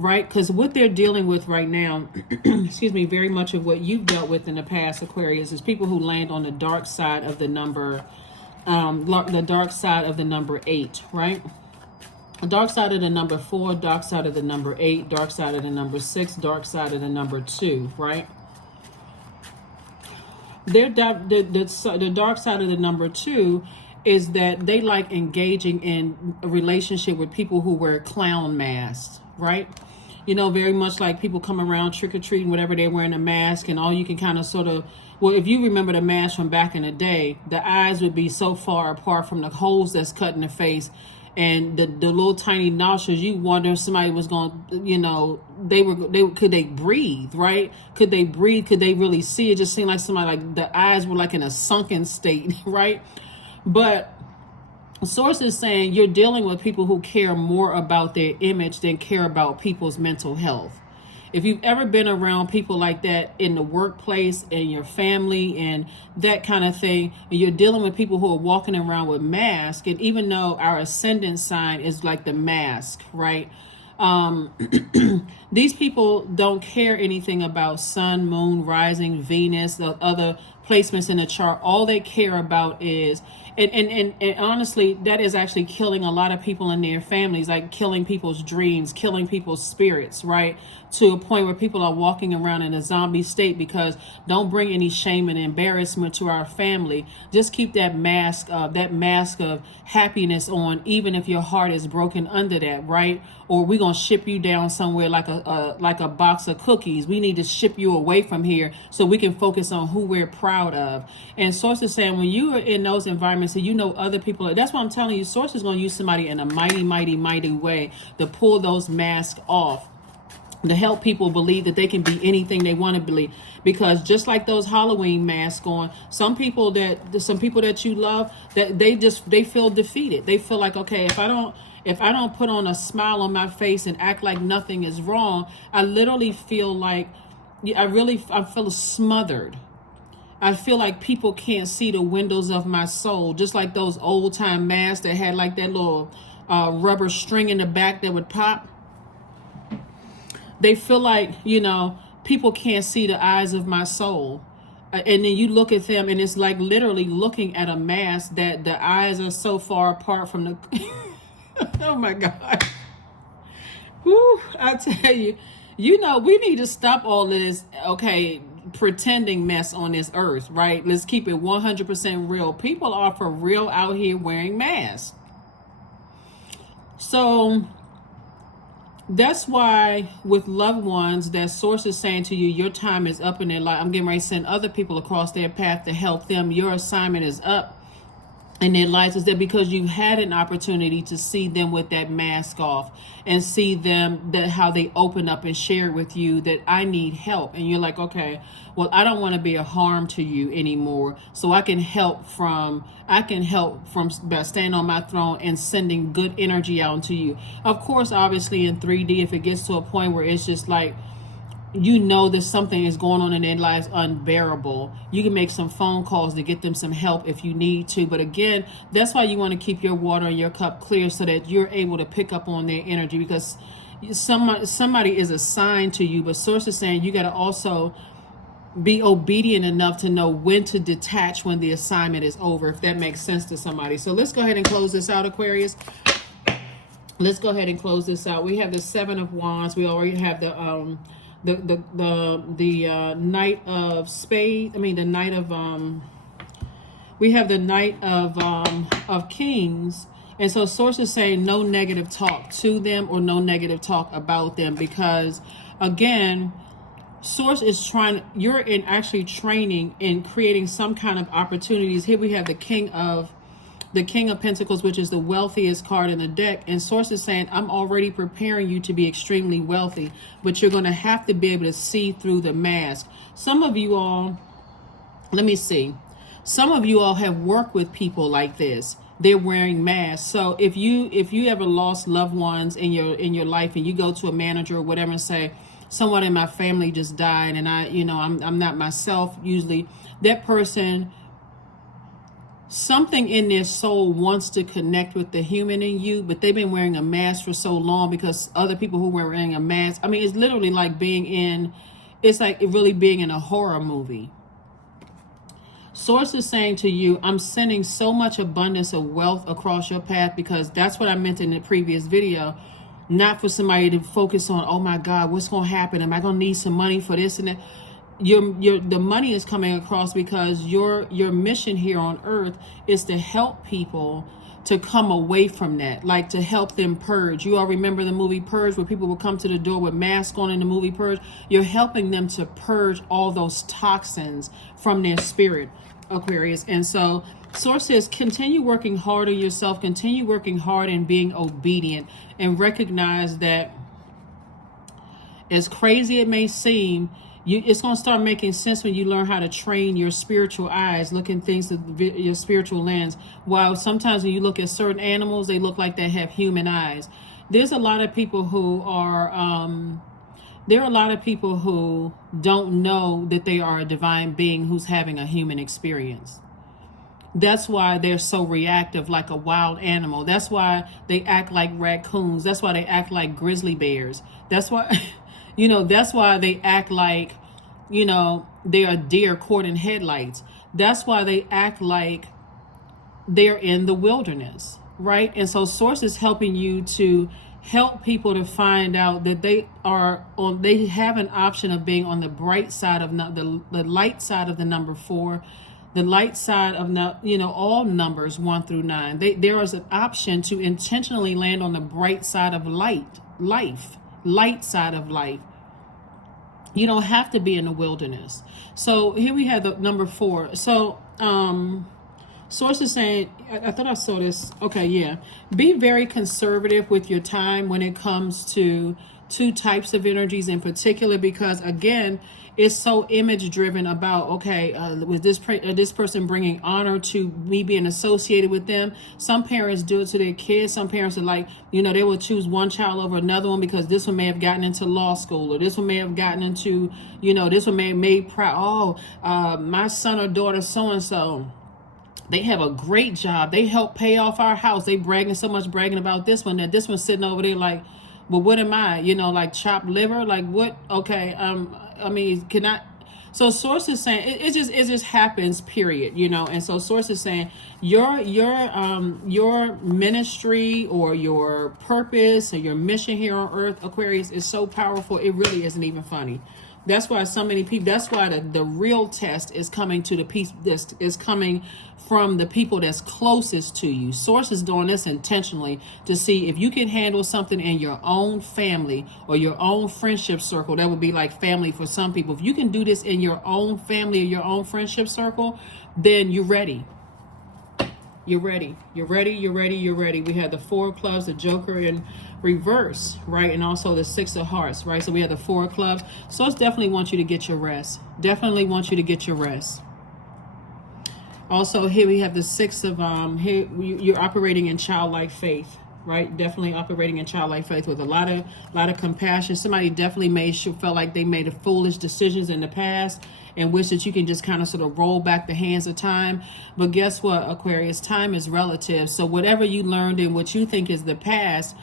right? Because what they're dealing with right now, excuse me, very much of what you've dealt with in the past, Aquarius, is people who land on the dark side of the number, the dark side of the number 8, right? Dark side of the number 4, dark side of the number 8, dark side of the number 6, dark side of the number 2, right? The dark side of the number 2 is that they like engaging in a relationship with people who wear clown masks, right? You know, very much like people come around trick-or-treating, whatever, they're wearing a mask, and all you can kind of sort of, well, if you remember the mask from back in the day, the eyes would be so far apart from the holes that's cut in the face, and the little tiny nostrils, you wonder if somebody was going to, you know, could they breathe, right? Could they breathe? Could they really see? It just seemed like somebody, like the eyes were like in a sunken state, right? But source is saying you're dealing with people who care more about their image than care about people's mental health. If you've ever been around people like that in the workplace, in your family, and that kind of thing, and you're dealing with people who are walking around with masks, and even though our ascendant sign is like the mask, right? These people don't care anything about sun, moon, rising, Venus, the other placements in the chart. All they care about is, and honestly, that is actually killing a lot of people in their families, like killing people's dreams, killing people's spirits, right? To a point where people are walking around in a zombie state because don't bring any shame and embarrassment to our family. Just keep that mask of happiness on, even if your heart is broken under that, right? Or we're gonna ship you down somewhere like a box of cookies. We need to ship you away from here so we can focus on who we're proud of. And Source is saying when you are in those environments and you know other people, that's what I'm telling you, Source is gonna use somebody in a mighty, mighty, mighty way to pull those masks off, to help people believe that they can be anything they want to believe. Because just like those Halloween masks on, some people that you love, that they feel defeated. They feel like, okay, if I don't put on a smile on my face and act like nothing is wrong, I literally feel like I feel smothered. I feel like people can't see the windows of my soul, just like those old time masks that had like that little rubber string in the back that would pop. They feel like, you know, people can't see the eyes of my soul. And then you look at them and it's like literally looking at a mask that the eyes are so far apart from the... Oh my God. Whew, I tell you, you know, we need to stop all of this, okay, pretending mess on this earth, right? Let's keep it 100% real. People are for real out here wearing masks. So... that's why with loved ones, that Source is saying to you, your time is up in their life. I'm getting ready to send other people across their path to help them. Your assignment is up in their lives, is that because you had an opportunity to see them with that mask off and see them, that how they open up and share with you that I need help. And you're like, okay, well, I don't want to be a harm to you anymore. So I can help by staying on my throne and sending good energy out to you. Of course, obviously in 3D, if it gets to a point where it's just like, you know that something is going on in their lives unbearable, you can make some phone calls to get them some help if you need to. But again, that's why you want to keep your water and your cup clear so that you're able to pick up on their energy, because somebody is assigned to you. But Source is saying you got to also be obedient enough to know when to detach when the assignment is over, if that makes sense to somebody. So let's go ahead and close this out, Aquarius. Let's go ahead and close this out. We have the 7 of Wands. We already have the Knight of Spades. I mean the Knight of we have the Knight of Kings. And so Source is saying no negative talk to them or no negative talk about them, because again, Source is you're in actually training in creating some kind of opportunities. Here we have the King of Pentacles, which is the wealthiest card in the deck. And Source is saying, I'm already preparing you to be extremely wealthy, but you're going to have to be able to see through the mask. Some of you all, let me see. Some of you all have worked with people like this. They're wearing masks. So if you ever lost loved ones in your life and you go to a manager or whatever and say, someone in my family just died and I'm not myself, usually that person something in their soul wants to connect with the human in you, but they've been wearing a mask for so long because other people who were wearing a mask. I mean, it's literally like it's like really being in a horror movie. Source is saying to you, I'm sending so much abundance of wealth across your path, because that's what I meant in the previous video. Not for somebody to focus on, oh my God, what's going to happen? Am I going to need some money for this and that? The money is coming across because your mission here on earth is to help people to come away from that, like to help them purge. You all remember the movie Purge, where people would come to the door with masks on in the movie Purge? You're helping them to purge all those toxins from their spirit, Aquarius. And so Source says, continue working hard on yourself, continue working hard and being obedient, and recognize that, as crazy it may seem, it's going to start making sense when you learn how to train your spiritual eyes, looking things through your spiritual lens. While sometimes when you look at certain animals, they look like they have human eyes. There's a lot of people who don't know that they are a divine being who's having a human experience. That's why they're so reactive, like a wild animal. That's why they act like raccoons. That's why they act like grizzly bears. That's why... that's why they act like, they are deer caught in headlights. That's why they act like they're in the wilderness, right? And so Source is helping you to help people to find out that they have an option of being on the bright side of the light side of the number 4, the light side of all numbers 1 through 9. There is an option to intentionally land on the bright side of light side of life. You don't have to be in the wilderness. So here we have the number 4. So Source is saying, I thought I saw this. Okay, yeah. Be very conservative with your time when it comes to 2 types of energies in particular, because again, it's so image driven about, okay, with this person bringing honor to me being associated with them. Some parents do it to their kids. Some parents are like, they will choose one child over another one because this one may have gotten into law school, or this one may have gotten into, this one may have made proud. My son or daughter so-and-so, they have a great job. They help pay off our house. They bragging about this one, that this one's sitting over there like, well, what am I? Like chopped liver? Like what? Okay. Can I? So Source is saying it just happens, period. And so Source is saying your ministry or your purpose or your mission here on earth, Aquarius, is so powerful. It really isn't even funny. That's why so many people, that's why the real test is coming to the piece, this is coming from the people that's closest to you. Source is doing this intentionally to see if you can handle something in your own family or your own friendship circle. That would be like family for some people. If you can do this in your own family or your own friendship circle, then you're ready. You're ready. You're ready. You're ready. You're ready. We have the 4 of clubs, the Joker in reverse, right? And also the 6 of hearts, right? So we have the 4 of clubs. So it's definitely want you to get your rest. Definitely want you to get your rest. Also, here we have the 6 of, here you're operating in childlike faith, right? Definitely operating in childlike faith with a lot of compassion. Somebody definitely felt like they made foolish decisions in the past and wish that you can just kind of sort of roll back the hands of time. But guess what, Aquarius? Time is relative. So whatever you learned in what you think is the past,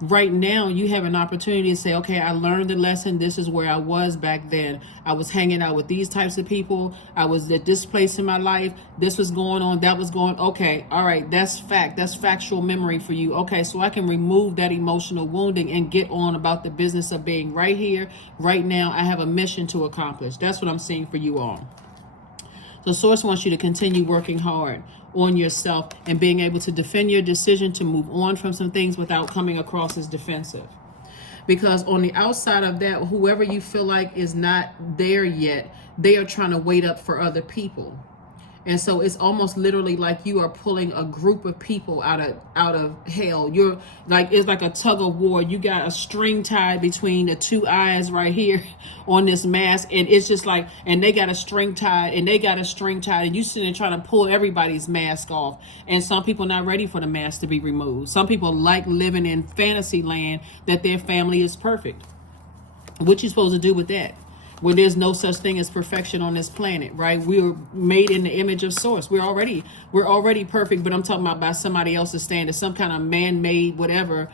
right now you have an opportunity to say, okay, I learned the lesson. This is where I was back then. I was hanging out with these types of people. I was at this place in my life. This was going on. That was going. Okay. All right. That's fact. That's factual memory for you. Okay. So I can remove that emotional wounding and get on about the business of being right here, right now. I have a mission to accomplish. That's what I'm seeing for you all. So Source wants you to continue working hard on yourself and being able to defend your decision to move on from some things without coming across as defensive. Because on the outside of that, whoever you feel like is not there yet, they are trying to wait up for other people. And so it's almost literally like you are pulling a group of people out of hell. You're like, it's like a tug of war. You got a string tied between the 2 eyes right here on this mask. And it's just like, and they got a string tied and they got a string tied, and you sitting there trying to pull everybody's mask off. And some people not ready for the mask to be removed. Some people like living in fantasy land that their family is perfect. What you supposed to do with that? when there's no such thing as perfection on this planet, right? We were made in the image of source. We're already perfect, but I'm talking about by somebody else's standard, some kind of man-made whatever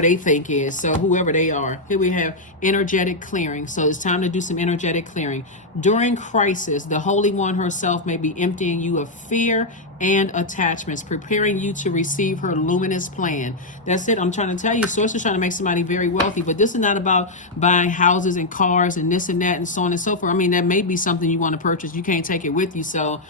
they think is. So whoever they are. Here we have energetic clearing. So it's time to do some energetic clearing. During crisis, the Holy One herself may be emptying you of fear and attachments, preparing you to receive her luminous plan. That's it. I'm trying to tell you, Source is trying to make somebody very wealthy, but this is not about buying houses and cars and this and that and so on and so forth. I mean, that may be something you want to purchase. You can't take it with you, so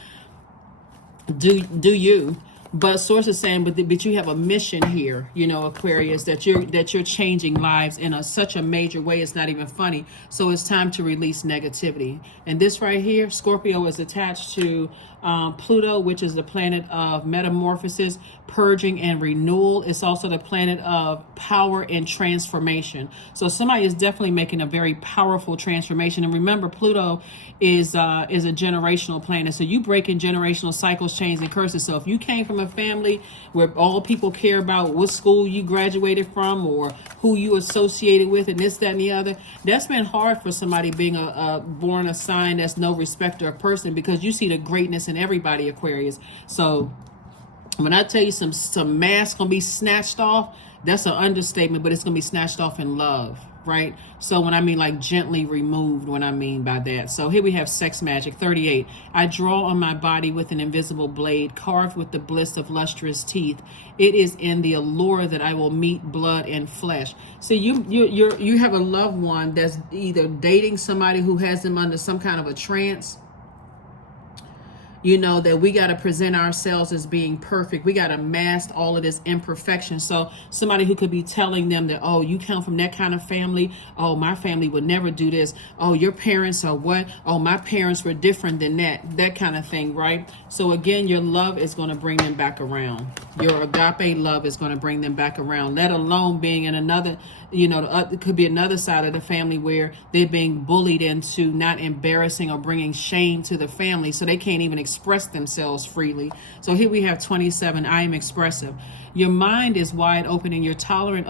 do you. But Source is saying, but you have a mission here, you know, Aquarius, that you're changing lives in such a major way. It's not even funny. So it's time to release negativity. And this right here, Scorpio, is attached to Pluto, which is the planet of metamorphosis, purging, and renewal. It's also the planet of power and transformation. So somebody is definitely making a very powerful transformation. And remember, Pluto is a generational planet. So you break in generational cycles, chains, and curses. So if you came from a family where all people care about what school you graduated from or who you associated with and this, that, and the other, that's been hard for somebody being born a sign that's no respecter of person, because you see the greatness in everybody, Aquarius. So when I tell you some masks gonna be snatched off, that's an understatement, but it's gonna be snatched off in love, right? So when I mean like gently removed, when I mean by that. So here we have sex magic, 38. I draw on my body with an invisible blade, carved with the bliss of lustrous teeth. It is in the allure that I will meet blood and flesh. So you have a loved one that's either dating somebody who has them under some kind of a trance. You know, that we got to present ourselves as being perfect. We got to mask all of this imperfection. So somebody who could be telling them that, oh, you come from that kind of family. Oh, my family would never do this. Oh, your parents are what? Oh, my parents were different than that. That kind of thing, right? So again, your love is going to bring them back around. Your agape love is going to bring them back around, let alone being in another, you know, it could be another side of the family where they're being bullied into not embarrassing or bringing shame to the family, so they can't even express themselves freely. So here we have 27. I am expressive. Your mind is wide open, and you're tolerant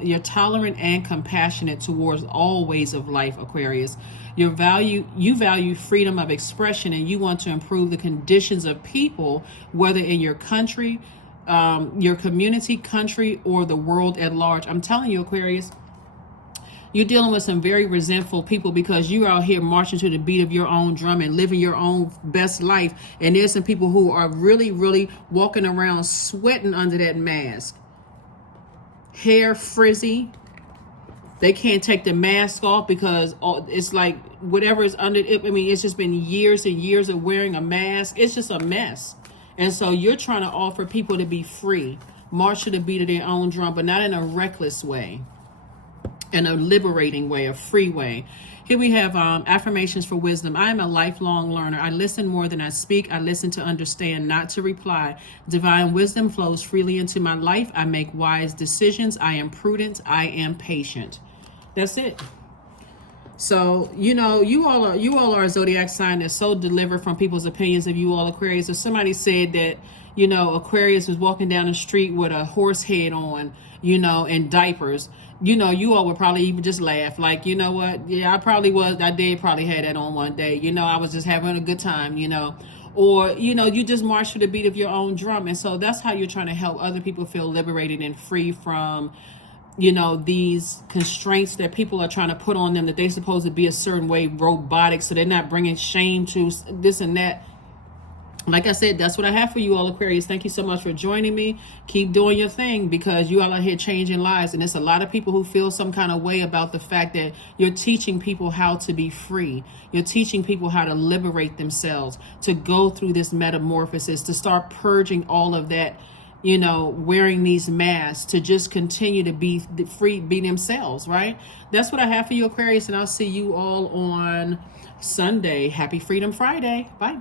you're tolerant and compassionate towards all ways of life, Aquarius. You value freedom of expression, and you want to improve the conditions of people, whether in your country, your community, country, or the world at large. I'm telling you, Aquarius, you're dealing with some very resentful people because you're out here marching to the beat of your own drum and living your own best life. And there's some people who are really, really walking around sweating under that mask. Hair frizzy. They can't take the mask off because it's like whatever is under it. I mean, it's just been years and years of wearing a mask. It's just a mess. And so you're trying to offer people to be free, march to the beat of their own drum, but not in a reckless way, in a liberating way, a free way. Here we have affirmations for wisdom. I am a lifelong learner. I listen more than I speak. I listen to understand, not to reply. Divine wisdom flows freely into my life. I make wise decisions. I am prudent. I am patient. That's it. So, you know, you all are a zodiac sign that's so delivered from people's opinions of you all, Aquarius. If somebody said that, you know, Aquarius was walking down the street with a horse head on, you know, and diapers, you know, you all would probably even just laugh. Like, you know what? Yeah, I did probably had that on one day. You know, I was just having a good time, you know. Or, you know, you just march to the beat of your own drum. And so that's how you're trying to help other people feel liberated and free from, you know, these constraints that people are trying to put on them, that they're supposed to be a certain way, robotic, so they're not bringing shame to this and that. Like I said, that's what I have for you all, Aquarius. Thank you so much for joining me. Keep doing your thing, because you all are here changing lives. And there's a lot of people who feel some kind of way about the fact that you're teaching people how to be free. You're teaching people how to liberate themselves, to go through this metamorphosis, to start purging all of that, you know, wearing these masks, to just continue to be free, be themselves, right? That's what I have for you, Aquarius. And I'll see you all on Sunday. Happy Freedom Friday. Bye.